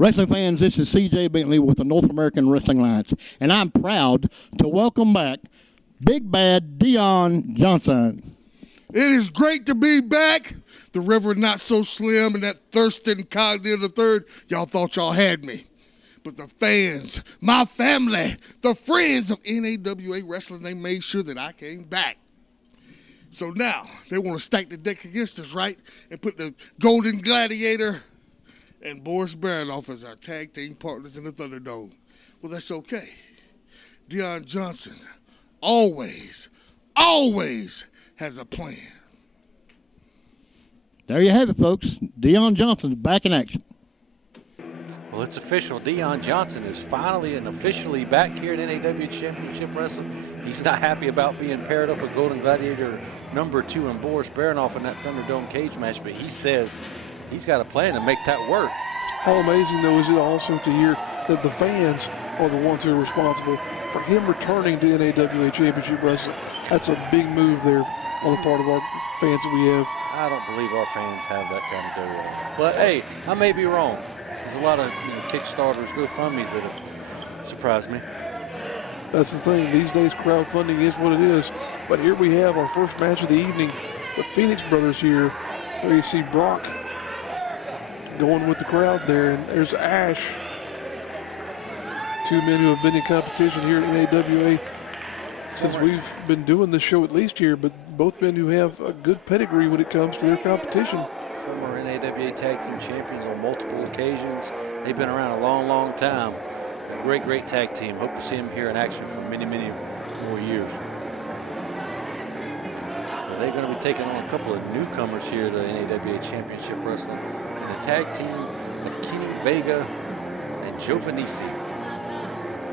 Wrestling fans, this is C.J. Bentley with the North American Wrestling Alliance, and I'm proud to welcome back Big Bad Dion Johnson. It is great to be back. The Reverend Not So Slim and that Thurston Cognitive III, y'all thought y'all had me. But the fans, my family, the friends of NAWA Wrestling, they made sure that I came back. So now they want to stack the deck against us, right? And put the Golden Gladiator and Boris Baronov as our tag team partners in the Thunderdome. Well, that's okay. Dion Johnson always has a plan. There you have it, folks. Dion Johnson's back in action. Well, it's official. Dion Johnson is finally and officially back here in NAW Championship Wrestling. He's not happy about being paired up with Golden Gladiator #2 and Boris Baronov in that Thunderdome cage match, but he says he's got a plan to make that work. How amazing, though, is it also to hear that the fans are the ones who are responsible for him returning to NAWA Championship Wrestling. That's a big move there on the part of our fans that we have. I don't believe our fans have that kind of dough. But, hey, I may be wrong. There's a lot of Kickstarters, GoFundMes that have surprised me. That's the thing. These days, crowdfunding is what it is. But here we have our first match of the evening. The Phoenix brothers here. There you see Brock going with the crowd there. And there's Ash. Two men who have been in competition here at NAWA since we've been doing this show at least here, but both men who have a good pedigree when it comes to their competition. Former NAWA Tag Team Champions on multiple occasions. They've been around a long, long time. A great, great tag team. Hope to see them here in action for many, many more years. Well, they're going to be taking on a couple of newcomers here to NAWA Championship Wrestling. The tag team of Kenny Vega and Giovannissi.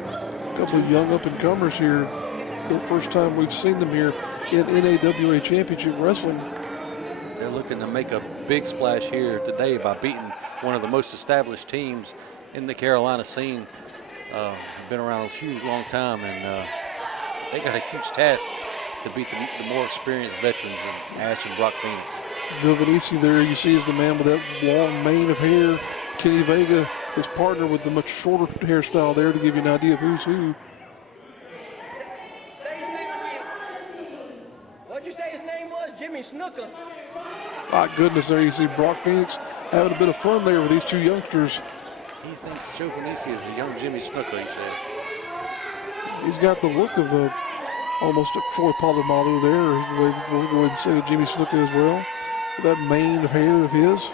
A couple of young up-and-comers here. The first time we've seen them here in NAWA Championship Wrestling. They're looking to make a big splash here today by beating one of the most established teams in the Carolina scene. Been around a huge long time, and they got a huge task to beat the more experienced veterans in Ash and Brock Phoenix. Giovannissi there you see is the man with that long mane of hair. Kenny Vega is partnered with the much shorter hairstyle there to give you an idea of who's who. Say his name again. What'd you say his name was? Jimmy Snooker. My goodness, there you see Brock Phoenix having a bit of fun there with these two youngsters. He thinks Giovannissi is a young Jimmy Snooker, he said. He's got the look of almost a Troy Polamalu there. We'll go ahead and say Jimmy Snooker as well. With that mane of hair of his.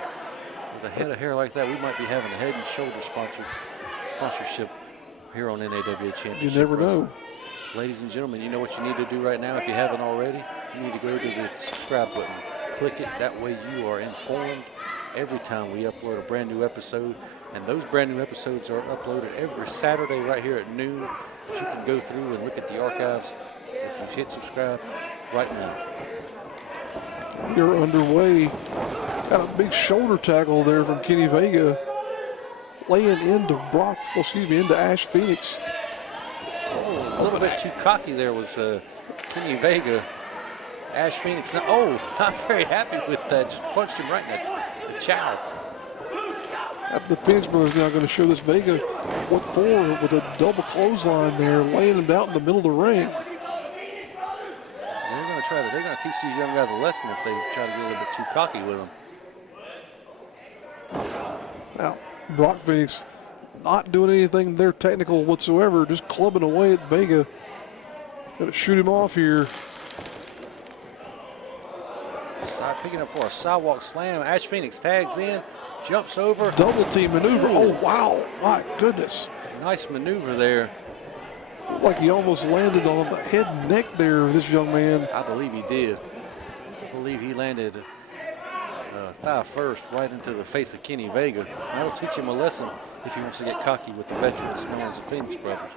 With a head of hair like that, we might be having a Head and Shoulder sponsorship here on NAWA Championship. You never know. Ladies and gentlemen, you know what you need to do right now if you haven't already? You need to go to the subscribe button. Click it. That way you are informed every time we upload a brand new episode. And those brand new episodes are uploaded every Saturday right here at noon. But you can go through and look at the archives if you hit subscribe right now. You're underway. Got a big shoulder tackle there from Kenny Vega. Laying into into Ash Phoenix. Oh, a little bit too cocky there was Kenny Vega. Ash Phoenix, not very happy with that. Just punched him right in the chow. The Phoenix brothers now going to show this Vega what for with a double clothesline there, laying him out in the middle of the ring. They're going to teach these young guys a lesson if they try to get a little bit too cocky with them. Now, Brock Phoenix not doing anything there technical whatsoever, just clubbing away at Vega. Going to shoot him off here. Picking up for a sidewalk slam. Ash Phoenix tags in, jumps over. Double team maneuver. Oh, wow. My goodness. Nice maneuver there. Looked like he almost landed on the head and neck there of this young man. I believe he did. I believe he landed thigh first right into the face of Kenny Vega. That'll teach him a lesson if he wants to get cocky with the veterans known as the Phoenix brothers.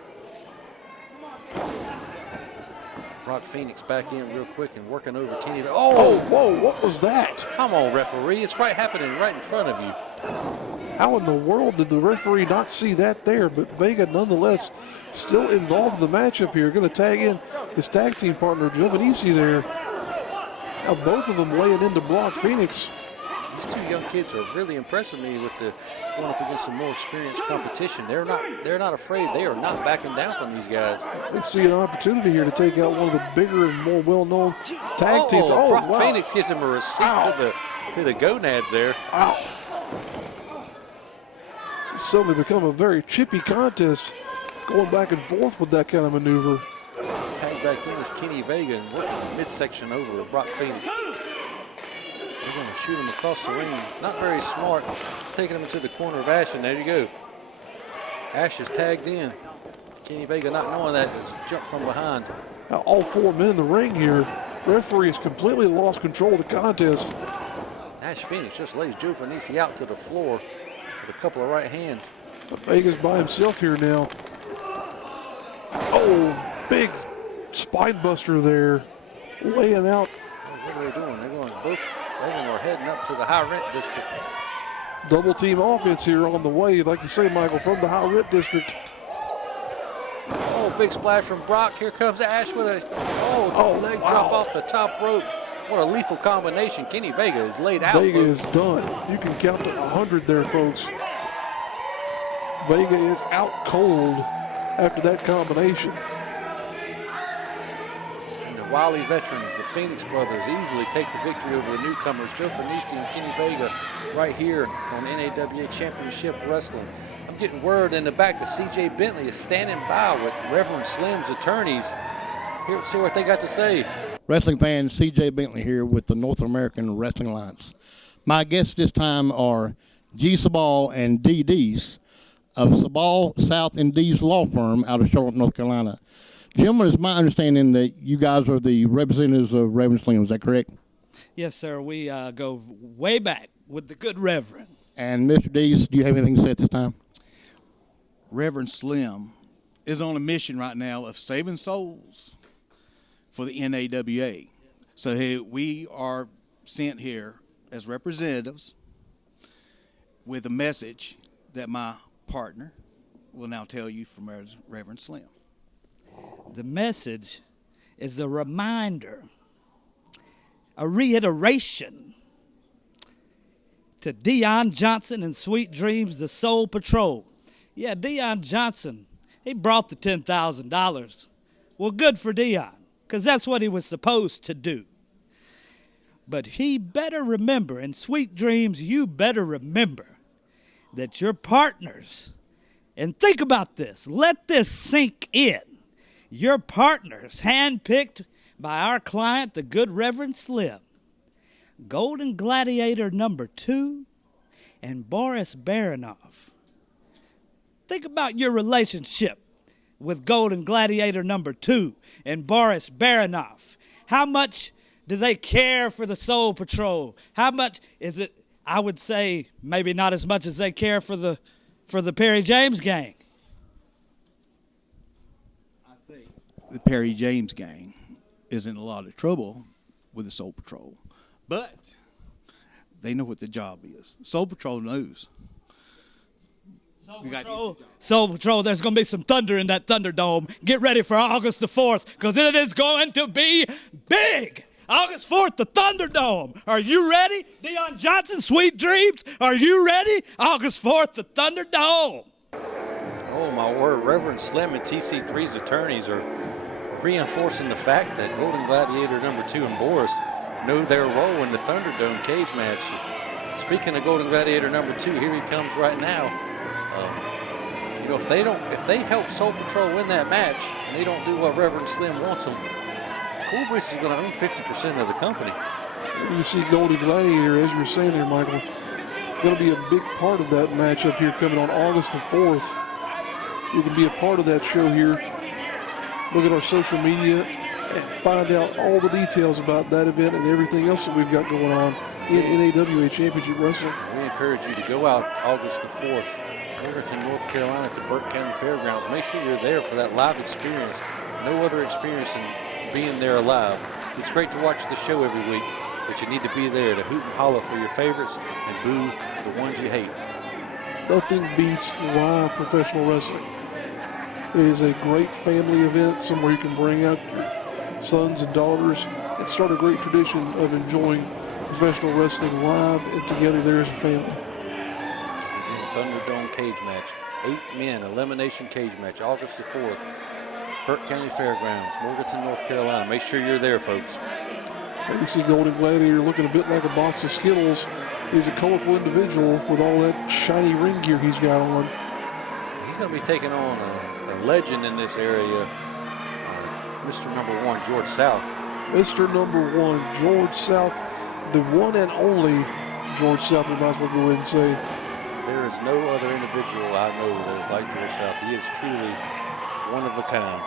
Brock Phoenix back in real quick and working over Kenny. Oh, whoa, what was that? Come on, referee. It's happening right in front of you. How in the world did the referee not see that there? But Vega, nonetheless, still involved in the matchup here. Going to tag in his tag team partner, Giovannissi there. Now both of them laying into Brock Phoenix. these two young kids are really impressing me with the going up against some more experienced competition. They're not afraid. They are not backing down from these guys. We see an opportunity here to take out one of the bigger and more well-known tag teams. Oh, Brock wow. Phoenix gives him a receipt to the gonads there. Wow. It's suddenly become a very chippy contest, going back and forth with that kind of maneuver. Tag back in is Kenny Vega and working the midsection over Brock Phoenix. They're going to shoot him across the ring. Not very smart. Taking him into the corner of Ash, and there you go. Ash is tagged in. Kenny Vega, not knowing that, has jumped from behind. Now all 4 men in the ring here. Referee has completely lost control of the contest. Ash Phoenix just lays Joe Fanici out to the floor with a couple of right hands. But Vega's by himself here now. Oh, big spine buster there. Laying out. Oh, what are they doing? They're going both. They are heading up to the high rent district. Double team offense here on the way, like you say, Michael, from the high rent district. Oh, big splash from Brock. Here comes Ash with a leg drop off the top rope. What a lethal combination. Kenny Vega is laid out. Vega is done. You can count to 100 there, folks. Vega is out cold after that combination. And the Wiley veterans, the Phoenix brothers, easily take the victory over the newcomers, Joe Fanici and Kenny Vega, right here on NAWA Championship Wrestling. I'm getting word in the back that CJ Bentley is standing by with Reverend Slim's attorneys. Here, see what they got to say. Wrestling fans, CJ Bentley here with the North American Wrestling Alliance. My guests this time are G. Sabal and D. Dees of Sabal, South and Dees Law Firm out of Charlotte, North Carolina. Gentlemen, it's my understanding that you guys are the representatives of Reverend Slim. Is that correct? Yes, sir. We go way back with the good Reverend. And Mr. Dees, do you have anything to say at this time? Reverend Slim is on a mission right now of saving souls for the NAWA. So we are sent here as representatives with a message that my partner will now tell you from Reverend Slim. The message is a reminder, a reiteration to Dion Johnson and Sweet Dreams, the Soul Patrol. Yeah, Dion Johnson, he brought the $10,000. Well, good for Dion, because that's what he was supposed to do. But he better remember, and Sweet Dreams, you better remember that your partners, and think about this, let this sink in. Your partners, handpicked by our client, the good Reverend Slim, Golden Gladiator #2, and Boris Baronov. Think about your relationship with Golden Gladiator #2 and Boris Baronov. How much do they care for the Soul Patrol? How much is it? I would say maybe not as much as they care for the Perry James gang. I think the Perry James gang is in a lot of trouble with the Soul Patrol, but they know what the job is. Soul Patrol knows. Soul Patrol, there's going to be some thunder in that Thunderdome. Get ready for August the 4th, because it is going to be big. August 4th, the Thunderdome. Are you ready? Dion Johnson, Sweet Dreams, are you ready? August 4th, the Thunderdome. Oh, my word. Reverend Slim and TC3's attorneys are reinforcing the fact that Golden Gladiator #2 and Boris know their role in the Thunderdome cage match. Speaking of Golden Gladiator #2, here he comes right now. If they help Soul Patrol win that match, and they don't do what Reverend Slim wants them, Cool Breeze is going to own 50% of the company. You see Golden Gladiator, as you were saying there, Michael, going to be a big part of that matchup here coming on August the 4th. You can be a part of that show here. Look at our social media and find out all the details about that event and everything else that we've got going on in NAWA Championship Wrestling. We encourage you to go out August the 4th, Riverton, North Carolina at the Burke County Fairgrounds. Make sure you're there for that live experience. No other experience than being there live. It's great to watch the show every week, but you need to be there to hoot and holler for your favorites and boo the ones you hate. Nothing beats live professional wrestling. It is a great family event, somewhere you can bring out your sons and daughters and start a great tradition of enjoying professional wrestling live and together there as a family. Thunderdome cage match. 8 men elimination cage match, August the 4th. Burke County Fairgrounds, Morganton, North Carolina. Make sure you're there, folks. You see Golden Gladiator looking a bit like a box of Skittles. He's a colorful individual with all that shiny ring gear he's got on. He's going to be taking on a legend in this area, Mr. Number 1, George South. Mr. Number 1, George South, the one and only George South, we might as well go ahead and say. There is no other individual I know that is like George South. He is truly one of a kind.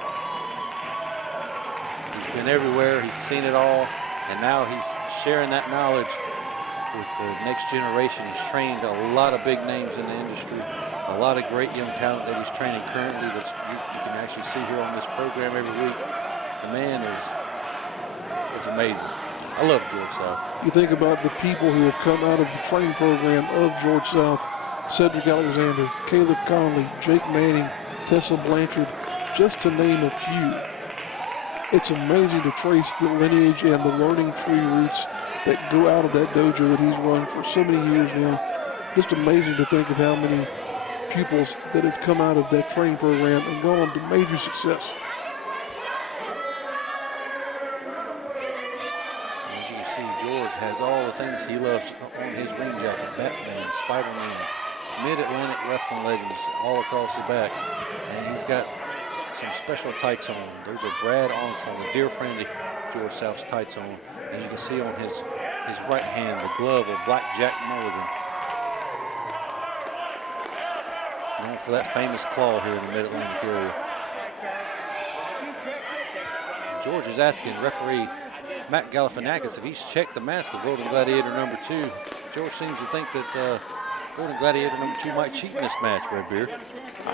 He's been everywhere, he's seen it all, and now he's sharing that knowledge with the next generation. He's trained a lot of big names in the industry, a lot of great young talent that he's training currently that you can actually see here on this program every week. The man is amazing. I love George South. You think about the people who have come out of the training program of George South: Cedric Alexander, Caleb Conley, Jake Manning, Tessa Blanchard, just to name a few. It's amazing to trace the lineage and the learning tree roots that go out of that dojo that he's run for so many years now. Just amazing to think of how many pupils that have come out of that training program and gone on to major success. As you can see, George has all the things he loves on his ring jacket: Batman, Spider-Man, Mid-Atlantic wrestling legends all across the back. And he's got some special tights on. Those are Brad Armstrong, a dear friend of George South's tights on. As you can see on his right hand, the glove of Black Jack Mulligan. Known for that famous claw here in the Mid-Atlantic area. George is asking referee Matt Galifianakis if he's checked the mask of Golden Gladiator number 2. George seems to think that Golden Gladiator number 2 might cheat in this match, Red Beard.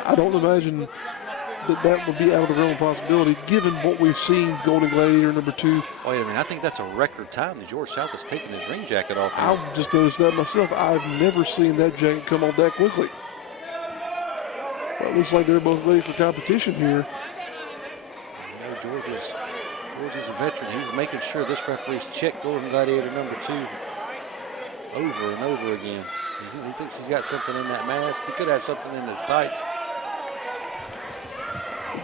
I don't imagine that would be out of the realm of possibility, given what we've seen Golden Gladiator number 2. Wait a minute, I think that's a record time that George South has taken his ring jacket off. I just noticed that myself. I've never seen that jacket come off that quickly. Well, it looks like they're both ready for competition here. You know, George is a veteran. He's making sure this referee's checked Golden Gladiator number 2 over and over again. He thinks he's got something in that mask. He could have something in his tights.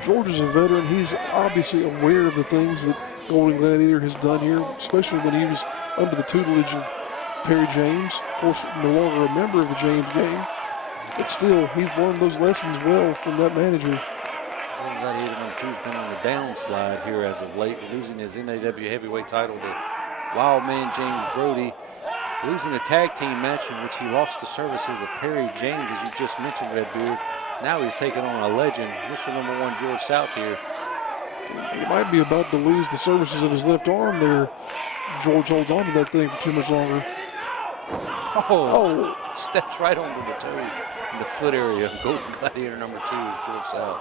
George is a veteran. He's obviously aware of the things that Golden Gladiator has done here, especially when he was under the tutelage of Perry James. Of course, no longer a member of the James gang, but still, he's learned those lessons well from that manager. Golden Gladiator number 2 has been on the downslide here as of late, losing his NAW heavyweight title to Wild Man James Brody, losing a tag team match in which he lost the services of Perry James, as you just mentioned, Red Beard. Now he's taking on a legend, Mr. Number 1 George South here. He might be about to lose the services of his left arm there. George holds on to that thing for too much longer. Oh. Steps right onto the toe in the foot area of Golden Gladiator number 2 is George South.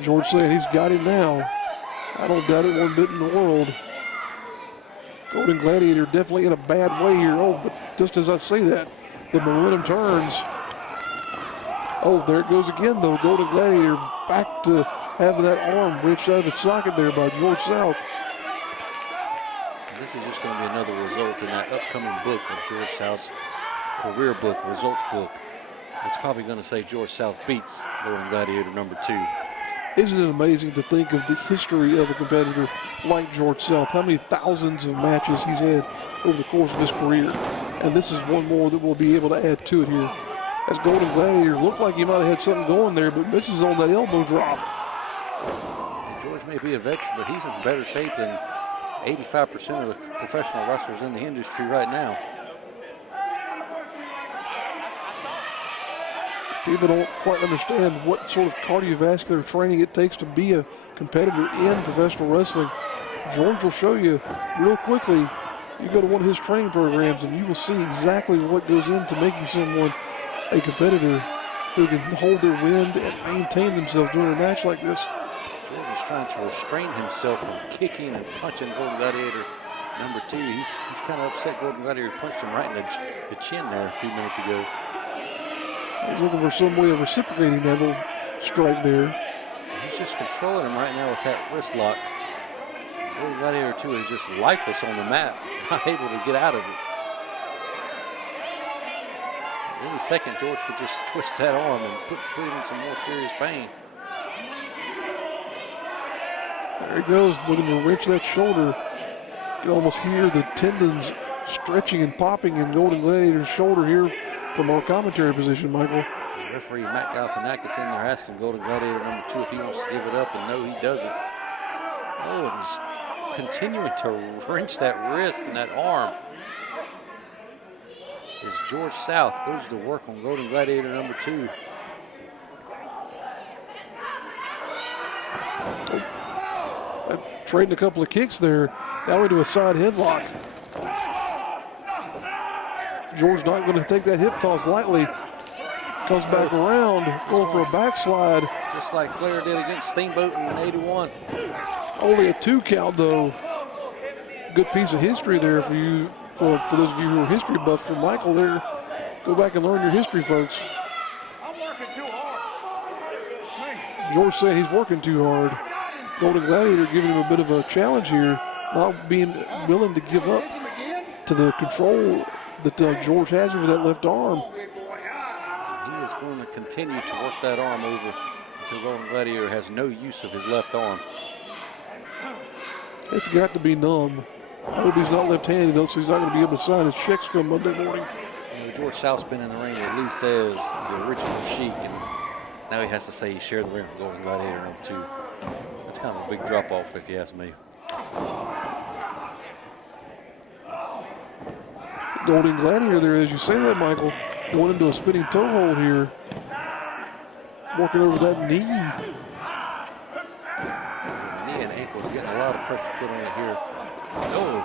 George saying he's got him now. I don't doubt it one bit in the world. Golden Gladiator definitely in a bad way here. Oh, but just as I say that, the momentum turns. Oh, there it goes again, though. Golden Gladiator back to having that arm wrenched out of its socket there by George South. This is just going to be another result in that upcoming book of George South's career book, results book. It's probably going to say George South beats Golden Gladiator number 2. Isn't it amazing to think of the history of a competitor like George South, how many thousands of matches he's had over the course of his career. And this is one more that we'll be able to add to it here. As Golden Gladiator looked like he might have had something going there, but misses on that elbow drop. George may be a veteran, but he's in better shape than 85% of the professional wrestlers in the industry right now. People don't quite understand what sort of cardiovascular training it takes to be a competitor in professional wrestling. George will show you real quickly. You go to one of his training programs and you will see exactly what goes into making someone a competitor who can hold their wind and maintain themselves during a match like this. George is trying to restrain himself from kicking and punching Golden Gladiator number 2. He's kind of upset Golden Gladiator punched him right in the chin there a few minutes ago. He's looking for some way of reciprocating that little strike there. He's just controlling him right now with that wrist lock. Golden Gladiator 2 is just lifeless on the mat, not able to get out of it. Any second, George could just twist that arm and put him in some more serious pain. There he goes, looking to wrench that shoulder. You can almost hear the tendons stretching and popping in Golden Gladiator's shoulder here from our commentary position, Michael. The referee Matt Galifianakis in there asking Golden Gladiator number 2 if he wants to give it up, and no, he doesn't. Oh, and he's continuing to wrench that wrist and that arm. As George South goes to work on Golden Gladiator number 2. Trading a couple of kicks there. Now into a side headlock. George not going to take that hip toss lightly. Comes back around, going for a backslide. Just like Flair did against Steamboat in '81. Only a 2 count though. Good piece of history there for you, for those of you who are history buffs from Michael there. Go back and learn your history, folks. I'm working too hard. George said he's working too hard. Golden Gladiator giving him a bit of a challenge here, not being willing to give up to the control that George has over that left arm. He is going to continue to work that arm over until Golden Gladiator has no use of his left arm. It's got to be numb. I hope he's not left-handed, else he's not going to be able to sign his checks come Monday morning. You know, George South's been in the ring with Lou Thez, the original Sheik, and now he has to say he shared the ring with Golden Gladiator number 2. That's kind of a big drop-off, if you ask me. Golden Gladiator there, as you say that, Michael, going into a spinning toe hold here. Working over that knee. Knee and ankle is getting a lot of pressure put on it here. Oh,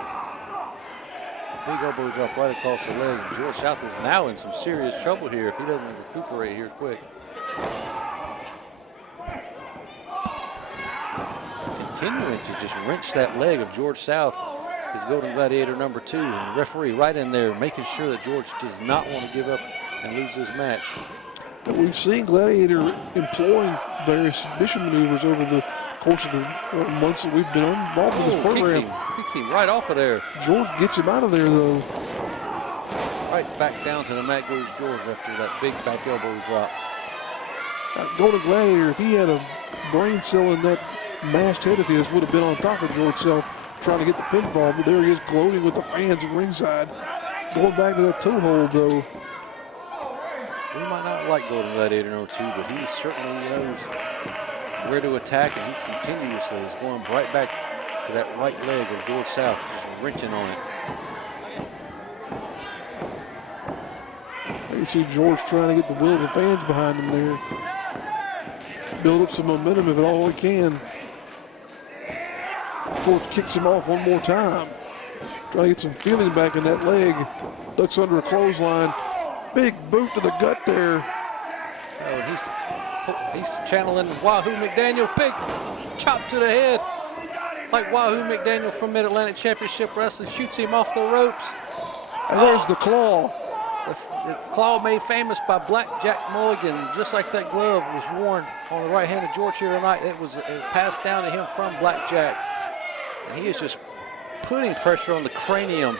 big elbow drop right across the leg. And George South is now in some serious trouble here if he doesn't recuperate here quick. Continuing to just wrench that leg of George South is Golden Gladiator number 2. And the referee right in there making sure that George does not want to give up and lose this match. We've seen Gladiator employing various submission maneuvers over the course of the months that we've been involved in this program. Kicks him right off of there. George gets him out of there, though. Right back down to the mat goes George after that big back elbow drop. Golden Gladiator, if he had a brain cell in that masked head of his, would have been on top of George Self trying to get the pinfall, but there he is gloating with the fans at ringside. Going back to that toe hold, though. We might not like Golden Gladiator number 2, but he certainly knows where to attack, and he continuously is going right back to that right leg of George South, just wrenching on it. There you see George trying to get the will of the fans behind him there. Build up some momentum if all he can. George kicks him off one more time. Trying to get some feeling back in that leg. Ducks under a clothesline. Big boot to the gut there. Oh, and he's channeling Wahoo McDaniel. Big chop to the head. Like Wahoo McDaniel from Mid-Atlantic Championship Wrestling shoots him off the ropes. And there's the claw. The claw made famous by Black Jack Mulligan, just like that glove was worn on the right hand of George here tonight. It was passed down to him from Black Jack. And he is just putting pressure on the cranium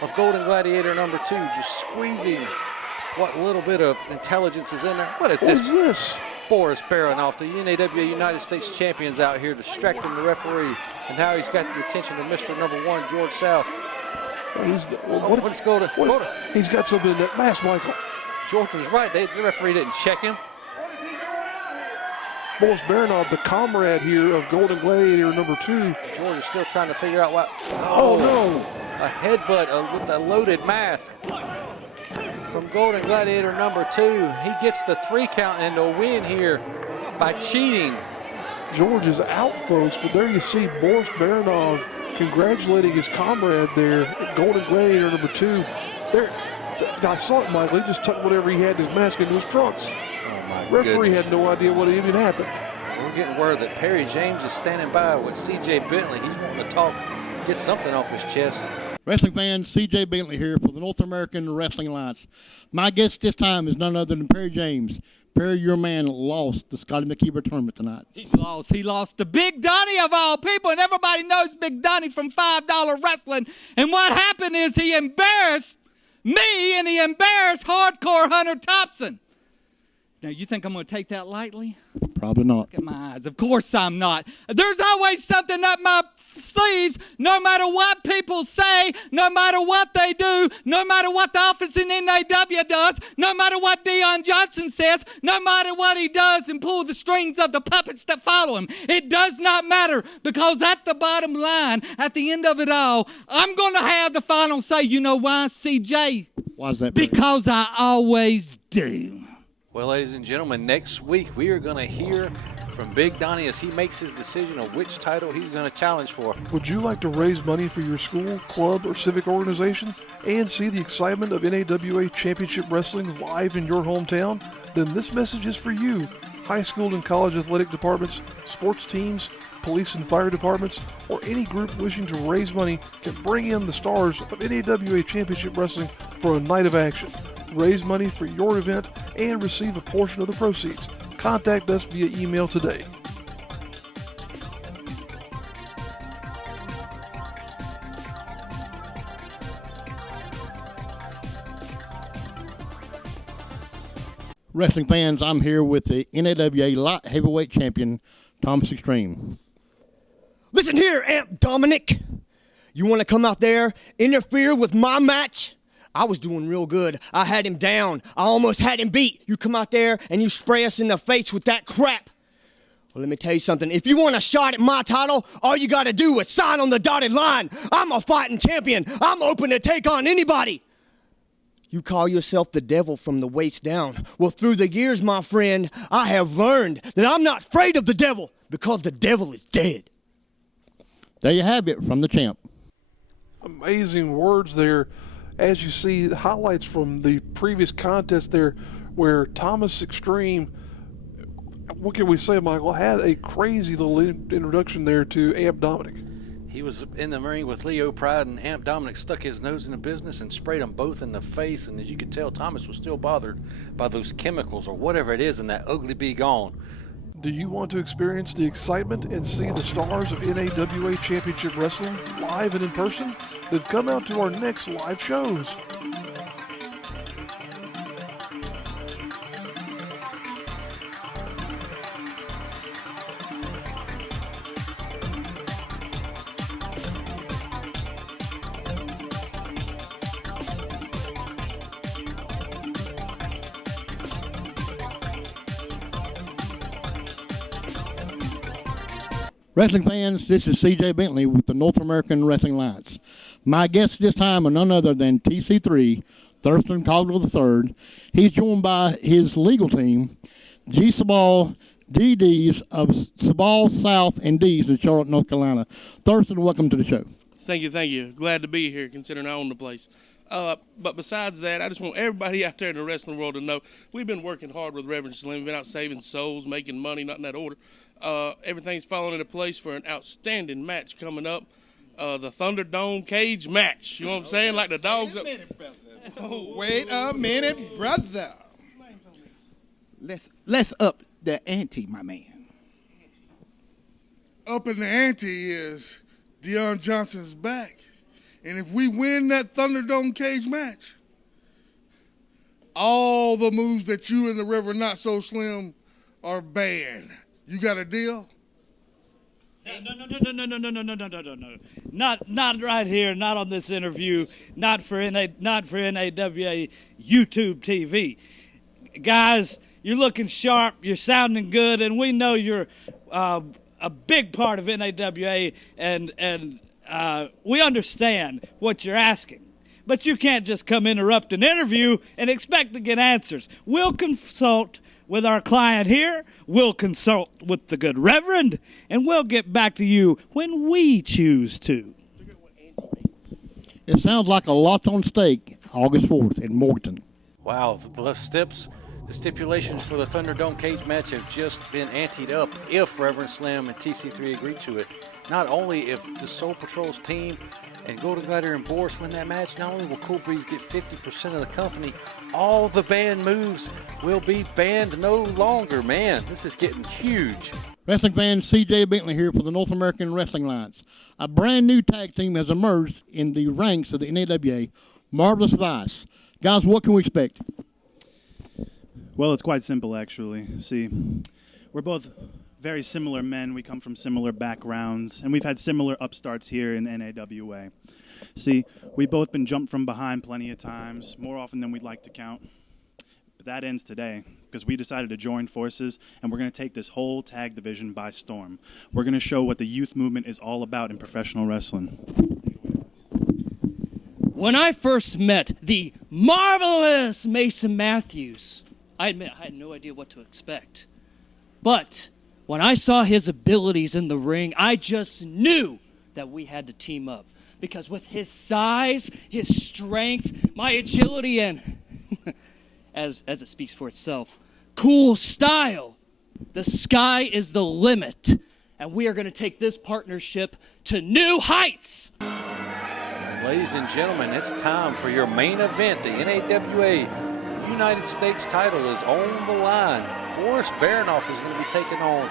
of Golden Gladiator number 2, just squeezing what little bit of intelligence is in there. What is this? Boris Baronov, the NAWA United States champions out here distracting the referee. And now he's got the attention of Mr. Number 1, George South. He's got something in that mask, Michael. George was right. The referee didn't check him. Boris Baronov, the comrade here of Golden Gladiator number 2. George is still trying to figure out what. Oh no! A headbutt with a loaded mask from Golden Gladiator number 2. He gets the 3 count and the win here by cheating. George is out, folks, but there you see Boris Baronov congratulating his comrade there, Golden Gladiator number 2. There, I saw it, Michael. He just tucked whatever he had in his mask into his trunks. Oh my Referee goodness. had no idea what even happened. We're getting word that Perry James is standing by with C.J. Bentley. He's wanting to talk, get something off his chest. Wrestling fans, C.J. Bentley here for the North American Wrestling Alliance. My guest this time is none other than Perry James. Perry, your man lost the Scotty McKeever tournament tonight. He lost to Big Donnie of all people, and everybody knows Big Donnie from $5 Wrestling. And what happened is he embarrassed me, and he embarrassed Hardcore Hunter Thompson. Now, you think I'm going to take that lightly? Probably not. Look at my eyes. Of course I'm not. There's always something up my sleeves, no matter what people say, no matter what they do, no matter what the office in NAW does, no matter what Deion Johnson says, no matter what he does and pull the strings of the puppets that follow him. It does not matter, because at the bottom line, at the end of it all, I'm going to have the final say. You know why, CJ? Why is that, Perry? Because I always do. Well, ladies and gentlemen, next week we are going to hear from Big Donnie as he makes his decision of which title he's going to challenge for. Would you like to raise money for your school, club, or civic organization and see the excitement of NAWA Championship Wrestling live in your hometown? Then this message is for you. High school and college athletic departments, sports teams, police and fire departments, or any group wishing to raise money can bring in the stars of NAWA Championship Wrestling for a night of action. Raise money for your event and receive a portion of the proceeds. Contact us via email today. Wrestling fans, I'm here with the NAWA Light Heavyweight Champion, Thomas Extreme. Listen here, Amp Dominic. You want to come out there, interfere with my match? I was doing real good. I had him down. I almost had him beat. You come out there and you spray us in the face with that crap. Well, let me tell you something. If you want a shot at my title, all you got to do is sign on the dotted line. I'm a fighting champion. I'm open to take on anybody. You call yourself the devil from the waist down. Well, through the years, my friend, I have learned that I'm not afraid of the devil because the devil is dead. There you have it from the champ. Amazing words there. As you see, the highlights from the previous contest there where Thomas Extreme, what can we say, Michael, had a crazy little introduction there to Amp Dominic. He was in the ring with Leo Pride, and Amp Dominic stuck his nose in the business and sprayed them both in the face. And as you could tell, Thomas was still bothered by those chemicals or whatever it is in that ugly be gone. Do you want to experience the excitement and see the stars of NAWA Championship Wrestling live and in person? Then come out to our next live shows. Wrestling fans, this is CJ Bentley with the North American Wrestling Alliance. My guest this time are none other than TC3, Thurston Caldwell III. He's joined by his legal team, G. Sabal, DDs of Sabal South and D's in Charlotte, North Carolina. Thurston, welcome to the show. Thank you. Glad to be here, considering I own the place. But besides that, I just want everybody out there in the wrestling world to know we've been working hard with Reverend Slim. We've been out saving souls, making money, not in that order. Everything's falling into place for an outstanding match coming up. The Thunderdome cage match. You know what I'm saying? Like the dogs. Wait a minute, brother. Let's up the ante, my man. Up in the ante is Deion Johnson's back. And if we win that Thunderdome cage match, all the moves that you and the Reverend Not So Slim are banned. You got a deal? No. Not right here, not on this interview, not for NAWA YouTube TV. Guys, you're looking sharp, you're sounding good, and we know you're a big part of NAWA, and we understand what you're asking. But you can't just come interrupt an interview and expect to get answers. We'll consult with our client here, we'll consult with the good Reverend, and we'll get back to you when we choose to. It sounds like a lot's on stake August 4th in Morganton. Wow, the stipulations for the Thunderdome cage match have just been anteed up if Reverend Slim and TC3 agree to it. Not only if the Soul Patrol's team and Golden Gladiator and Boris win that match, not only will Cool Breeze get 50% of the company, all the banned moves will be banned no longer. Man, this is getting huge. Wrestling fans, CJ Bentley here for the North American Wrestling Alliance. A brand new tag team has emerged in the ranks of the NAWA, Marvelous Vice. Guys, what can we expect? Well, it's quite simple, actually. See, we're both very similar men. We come from similar backgrounds, and we've had similar upstarts here in NAWA. See, we've both been jumped from behind plenty of times, more often than we'd like to count. But that ends today, because we decided to join forces, and we're going to take this whole tag division by storm. We're going to show what the youth movement is all about in professional wrestling. When I first met the marvelous Mason Matthews, I admit I had no idea what to expect. But when I saw his abilities in the ring, I just knew that we had to team up. Because with his size, his strength, my agility, and, as it speaks for itself, cool style, the sky is the limit. And we are going to take this partnership to new heights. Ladies and gentlemen, it's time for your main event. The NAWA United States title is on the line. Boris Baronov is going to be taking on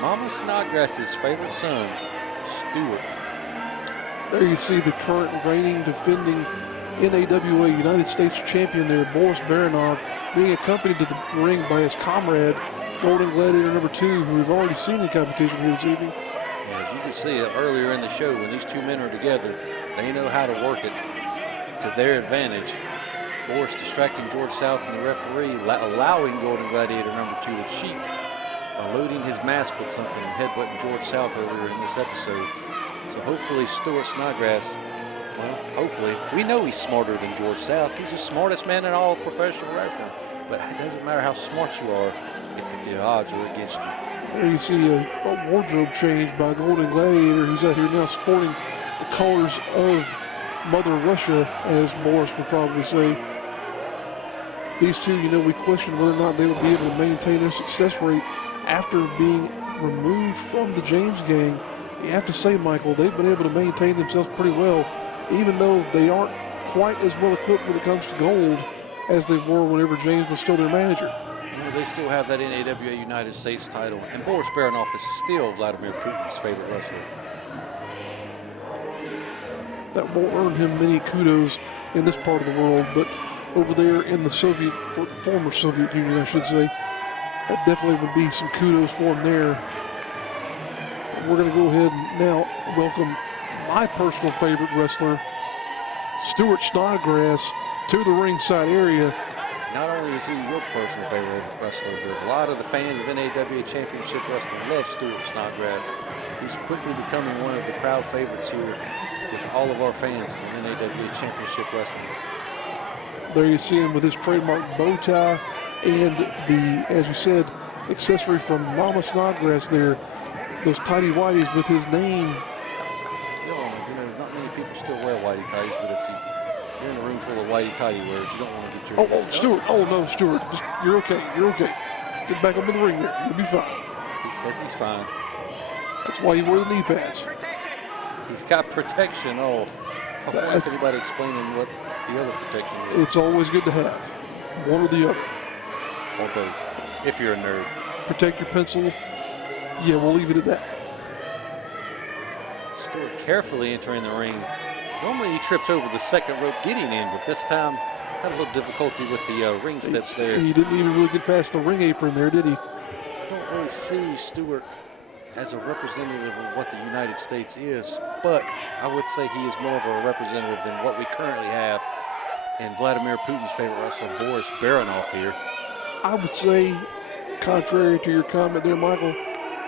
Mama Snodgrass's favorite son, Stuart. There you see the current reigning, defending NAWA United States champion there, Boris Baronov, being accompanied to the ring by his comrade, Golden Gladiator number 2, who we've already seen in competition here this evening. As you can see earlier in the show, when these two men are together, they know how to work it to their advantage. Boris distracting George South and the referee, allowing Golden Gladiator number 2 to cheat by loading his mask with something and headbutting George South earlier in this episode. So hopefully Stuart Snodgrass, well, hopefully, we know he's smarter than George South. He's the smartest man in all professional wrestling. But it doesn't matter how smart you are if the odds are against you. There you see a wardrobe change by Golden Gladiator, who's out here now sporting the colors of Mother Russia, as Boris would probably say. These two, we question whether or not they would be able to maintain their success rate after being removed from the James gang. You have to say, Michael, they've been able to maintain themselves pretty well, even though they aren't quite as well equipped when it comes to gold as they were whenever James was still their manager. They still have that NAWA United States title, and Boris Baronov is still Vladimir Putin's favorite wrestler. That won't earn him many kudos in this part of the world, but over there in the former Soviet Union, I should say, that definitely would be some kudos for him there. We're going to go ahead and now welcome my personal favorite wrestler, Stuart Snodgrass, to the ringside area. Not only is he your personal favorite wrestler, but a lot of the fans of NAWA Championship Wrestling love Stuart Snodgrass. He's quickly becoming one of the crowd favorites here with all of our fans in NAWA Championship Wrestling. There you see him with his trademark bow tie and the, as you said, accessory from Mama Snodgrass there. Those tighty whities with his name. Not many people still wear whitey tighties, but if you're in a room full of whitey tighty wearers, you don't want to get your Stuart. Oh no, Stuart. You're okay. You're okay. Get back up in the ring there. You'll be fine. He says he's fine. That's why you wear the knee pads. He's got protection. I wonder if anybody explaining what the other protection is. It's always good to have one or the other. Or both, if you're a nerd. Protect your pencil. Yeah, we'll leave it at that. Stuart carefully entering the ring. Normally he trips over the second rope getting in, but this time had a little difficulty with the ring steps there. He didn't even really get past the ring apron there, did he? I don't really see Stuart as a representative of what the United States is, but I would say he is more of a representative than what we currently have in Vladimir Putin's favorite wrestler, Boris Baronov here. I would say, contrary to your comment there, Michael,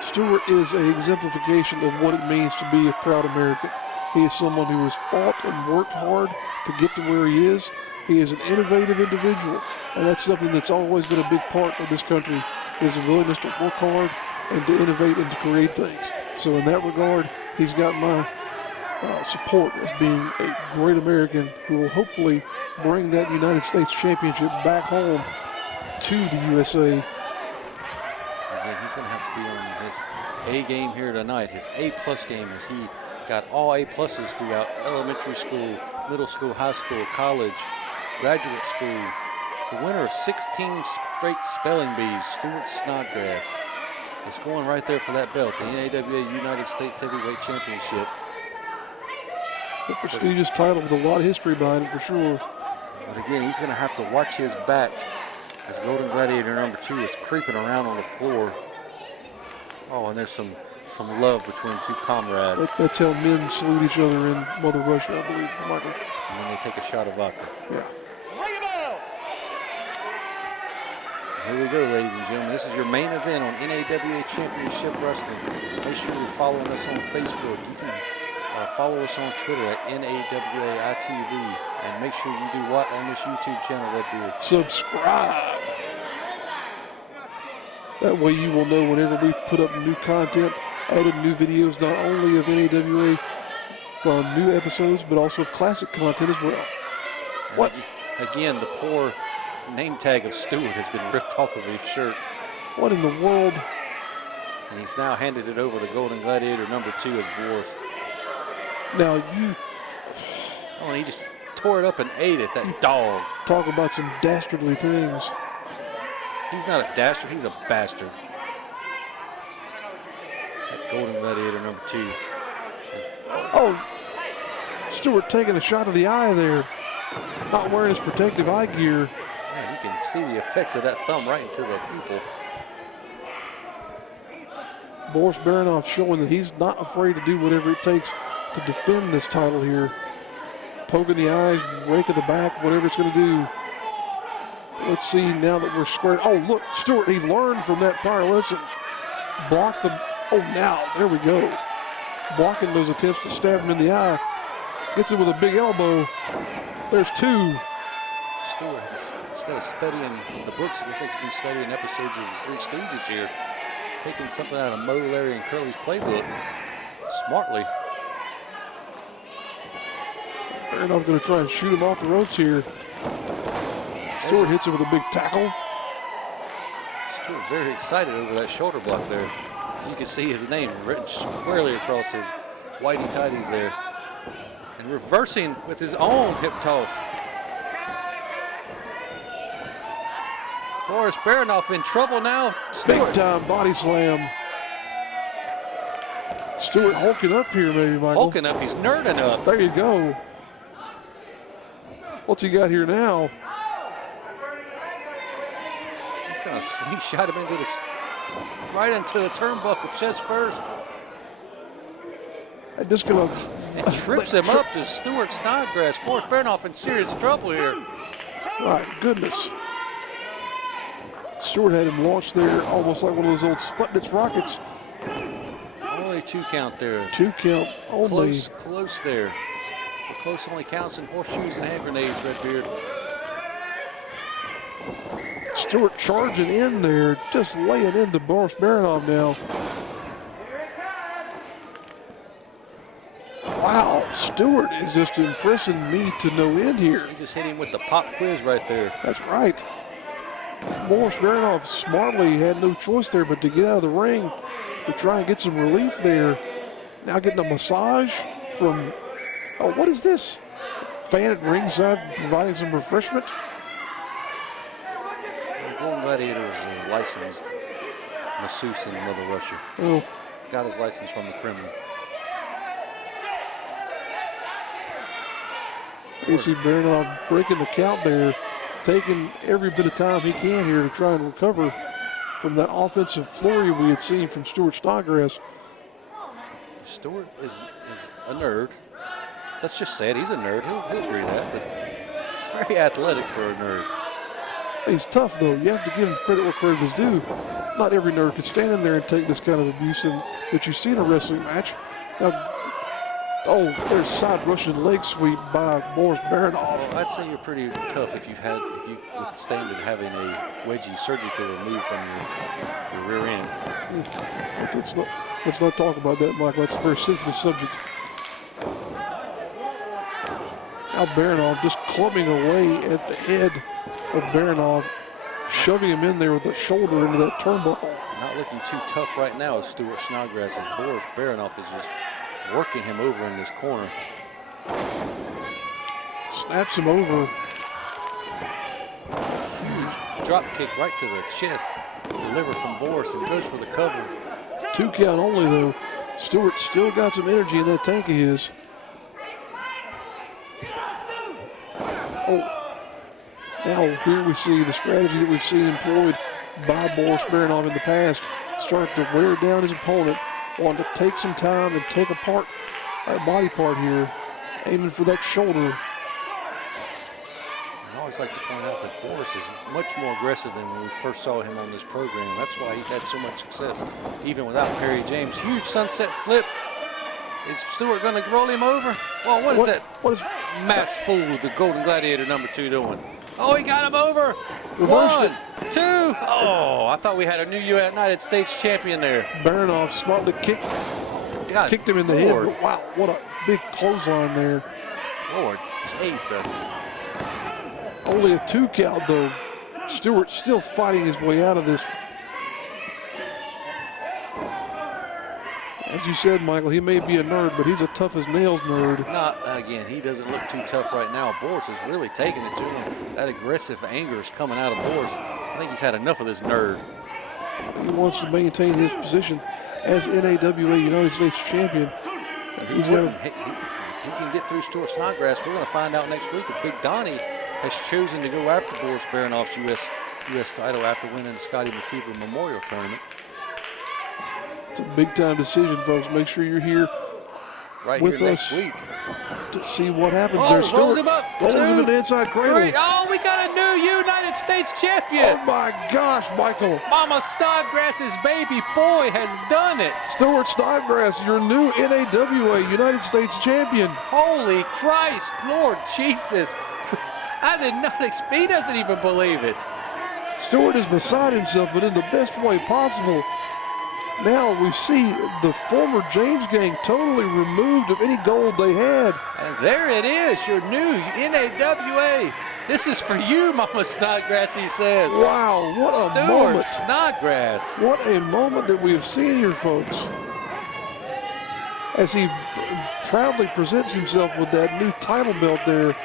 Stuart is an exemplification of what it means to be a proud American. He is someone who has fought and worked hard to get to where he is. He is an innovative individual, and that's something that's always been a big part of this country, is a willingness to work hard and to innovate and to create things. So in that regard, he's got my support as being a great American who will hopefully bring that United States Championship back home to the USA. Again, he's going to have to be on his A game here tonight, his A+ game, as he got all A-pluses throughout elementary school, middle school, high school, college, graduate school. The winner of 16 straight spelling bees, Stuart Snodgrass, is going right there for that belt, the NAWA United States Heavyweight Championship. A prestigious title with a lot of history behind it for sure. But again, he's going to have to watch his back as Golden Gladiator number 2 is creeping around on the floor. Oh, and there's some love between two comrades. That's how men salute each other in Mother Russia, I believe, Michael. And then they take a shot of vodka. Yeah. Here we go, ladies and gentlemen. This is your main event on NAWA Championship Wrestling. Make sure you're following us on Facebook. You can follow us on Twitter at NAWAITV. And make sure you do what on this YouTube channel, Redbeard? Subscribe. That way you will know whenever we put up new content, added new videos, not only of NAWA new episodes, but also of classic content as well. What? Again, the poor name tag of Stuart has been ripped off of his shirt. What in the world? And he's now handed it over to Golden Gladiator number 2 as Boris. Now you... Oh, and he just tore it up and ate it, that dog. Talk about some dastardly things. He's not a dastard, he's a bastard. That Golden Gladiator number 2. Oh, Stuart taking a shot to the eye there. Not wearing his protective eye gear. Man, you can see the effects of that thumb right into the pupil. Boris Baronov showing that he's not afraid to do whatever it takes to defend this title here. Poking the eyes, raking the back, whatever it's going to do. Let's see now that we're squared. Oh, look, Stuart, he learned from that prior lesson. Blocked them. Oh, now, there we go. Blocking those attempts to stab him in the eye. Gets him with a big elbow. There's 2. Stuart, instead of studying the books, it looks like he's been studying episodes of the Three Stooges here. Taking something out of Mo, Larry, and Curly's playbook smartly. Baronov going to try and shoot him off the ropes here. Stuart hits him with a big tackle. Stuart very excited over that shoulder block there. You can see his name written squarely across his whitey tighties there. And reversing with his own hip toss. Boris Baronov in trouble now. Stuart. Big time body slam. Stuart hulking up here maybe, Michael. Hulking up, he's nerding up. There you go. What's he got here now? He's going to slingshot him into right into the turnbuckle, chest first. And just going to... It trips him up to Stuart Snodgrass. Boris Baronov in serious trouble here. My goodness. Stuart had him launched there almost like one of those old Sputniks rockets. Only 2 count there. 2 count only. Close there. The close only counts in horseshoes and hand grenades, Redbeard. Stuart charging in there, just laying into Boris Baronov now. Wow, Stuart is just impressing me to no end here. He just hit him with the pop quiz right there. That's right. Boris Baronov smartly had no choice there but to get out of the ring to try and get some relief there. Now getting a massage from, oh, what is this? Fan at ringside providing some refreshment. The Golden Gladiator is a licensed masseuse in Mother Russia. Oh. Got his license from the Kremlin. You see Baronov breaking the count there, taking every bit of time he can here to try and recover from that offensive flurry we had seen from Stuart Snodgrass. Stuart is a nerd. Let's just say it, he's a nerd. He'll agree that, but he's very athletic for a nerd. He's tough, though. You have to give him credit where credit is due. Not every nerd could stand in there and take this kind of abuse that you see in a wrestling match. Now, oh, there's side Russian leg sweep by Boris Baronov. Well, I'd say you're pretty tough if you withstanded having a wedgie surgically removed from your rear end. Let's not talk about that, Michael. That's a very sensitive subject. Now Baronov just clubbing away at the head of Baronov, shoving him in there with the shoulder into that turnbuckle. Not looking too tough right now as Stuart Snodgrass, as Boris Baronov is just working him over in this corner. Snaps him over. Huge drop kick right to the chest, delivered from Boris, and goes for the cover. 2 count only, though. Stuart still got some energy in that tank of his. Oh, now here we see the strategy that we've seen employed by Boris Baronov in the past, start to wear down his opponent, wanting to take some time and take apart that body part here, aiming for that shoulder. I always like to point out that Boris is much more aggressive than when we first saw him on this program. That's why he's had so much success, even without Perry James. Huge sunset flip. Is Stuart going to roll him over? Well, what is that? What is mass fool the Golden Gladiator #2 doing? Oh, he got him over. Reversed 1, it. 2. Oh, I thought we had a new United States champion there. Baronov smartly kicked him in the head. But wow, what a big clothesline there. Lord Jesus. Only a 2 count, though. Stewart still fighting his way out of this. As you said, Michael, he may be a nerd, but he's a tough as nails nerd. Not again. He doesn't look too tough right now. Boris is really taking it to him. That aggressive anger is coming out of Boris. I think he's had enough of this nerd. He wants to maintain his position as NAWA United States champion. He's got If he can get through Stuart Snodgrass, we're going to find out next week if Big Donnie has chosen to go after Boris Baronov's U.S. title after winning the Scotty McKeever Memorial Tournament. It's a big-time decision, folks. Make sure you're here right with here us next week to see what happens oh, there. Rolls him up. Rolls 2, him in the inside cradle. 3. Oh, we got a new United States champion. Oh, my gosh, Michael. Mama Snodgrass's baby boy has done it. Stuart Snodgrass, your new NAWA United States champion. Holy Christ, Lord Jesus. I did not expect, he doesn't even believe it. Stuart is beside himself, but in the best way possible. Now we see the former James gang totally removed of any gold they had. And there it is, your new NAWA. This is for you, Mama Snodgrass, he says. Wow, what a Stuart moment. Snodgrass. What a moment that we have seen here, folks. As he proudly presents himself with that new title belt there.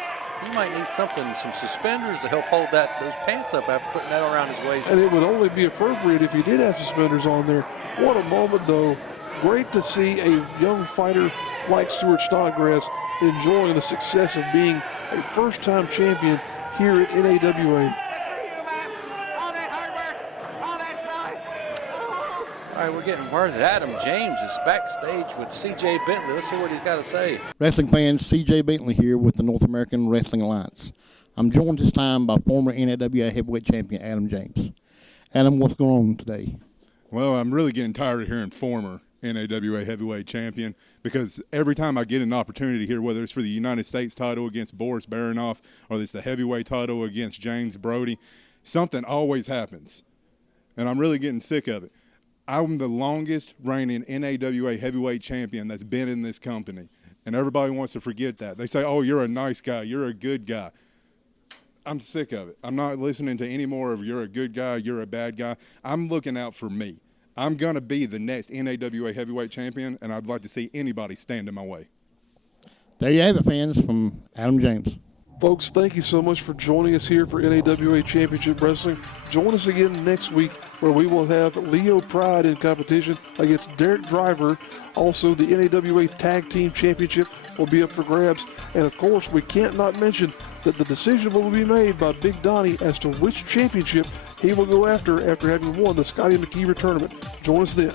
He might need some suspenders to help hold those pants up after putting that around his waist. And it would only be appropriate if he did have suspenders on there. What a moment, though. Great to see a young fighter like Stuart Snodgrass enjoying the success of being a first-time champion here at NAWA. All right, we're getting word that Adam James is backstage with C.J. Bentley. Let's hear what he's got to say. Wrestling fans, C.J. Bentley here with the North American Wrestling Alliance. I'm joined this time by former NAWA heavyweight champion Adam James. Adam, what's going on today? Well, I'm really getting tired of hearing former NAWA heavyweight champion because every time I get an opportunity here, whether it's for the United States title against Boris Baronov or it's the heavyweight title against James Brody, something always happens. And I'm really getting sick of it. I'm the longest reigning NAWA heavyweight champion that's been in this company. And everybody wants to forget that. They say, oh, you're a nice guy. You're a good guy. I'm sick of it. I'm not listening to any more of you're a good guy, you're a bad guy. I'm looking out for me. I'm going to be the next NAWA heavyweight champion, and I'd like to see anybody stand in my way. There you have it, fans, from Adam James. Folks, thank you so much for joining us here for NAWA Championship Wrestling. Join us again next week where we will have Leo Pride in competition against Derek Driver. Also, the NAWA Tag Team Championship will be up for grabs. And, of course, we can't not mention that the decision will be made by Big Donnie as to which championship he will go after having won the Scotty McKeever tournament. Join us then.